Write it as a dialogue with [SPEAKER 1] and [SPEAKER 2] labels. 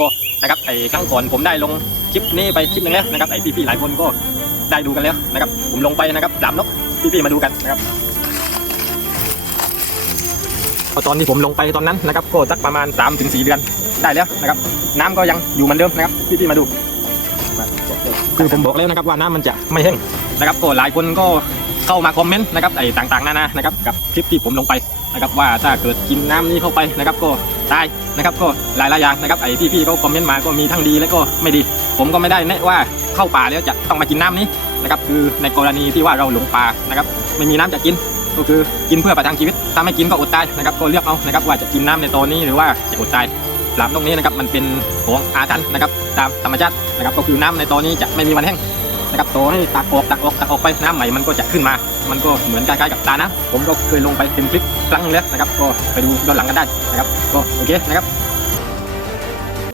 [SPEAKER 1] ก็นะครับไอ้ครั้งก่อนผมได้ลงคลิปนี้ไปคลิปหนึงแล้วนะครับไอ้พี่ๆหลายคนก็ได้ดูกันแล้วนะครับ ผมลงไปนะครับดามนกพี่ๆมาดูกันนะครับพอตอนที่ผมลงไปตอนนั้นนะครับก็สักประมาณ 3-4ถึงเดือนได้แล้วนะครับ น้ำก็ยังอยู่เหมือนเดิมนะครับพี่ๆมาดูคือผมบอกแล้วนะครับว่าน้ำมันจะไม่แห้งนะครับก็หลายคนก็ เข้ามาคอมเมนต์นะครับไอ้ต่างๆนานานะครับกับคลิปที่ผมลงไปนะครับว่าถ้าเกิดกินน้ำนี้เข้าไปนะครับก็ตายนะครับก็หลายๆอย่างนะครับไอ้พี่ๆเขาคอมเมนต์มาก็มีทั้งดีและก็ไม่ดี ผมก็ไม่ได้แนะว่าเข้าป่าแล้วจะต้องมากินน้ำนี้นะครับคือในกรณีที่ว่าเราหลงป่านะครับไม่มีน้ำจะกินก็คือกินเพื่อประทังชีวิต ถ้าไม่กินก็อดตายนะครับก็เลือกเอานะครับว่าจะกินน้ำในตอนนี้หรือว่าจะอดตายปลามตรงนี้นะครับมันเป็นของอาถรรพ์นะครับตามธรรมชาตินะครับก็คือน้ำในตอนนี้จะไม่มีวันแห้ง นะครับโตให้ตักออกตักออกตักออกไปน้ำใหม่มันก็จะขึ้นมา มันก็เหมือนคล้ายๆกับตานะ ผมก็เคยลงไปเป็นคลิปครั้งนึงแล้วนะครับ ก็ไปดูย้อนหลังกันได้นะครับ ก็โอเคนะครับ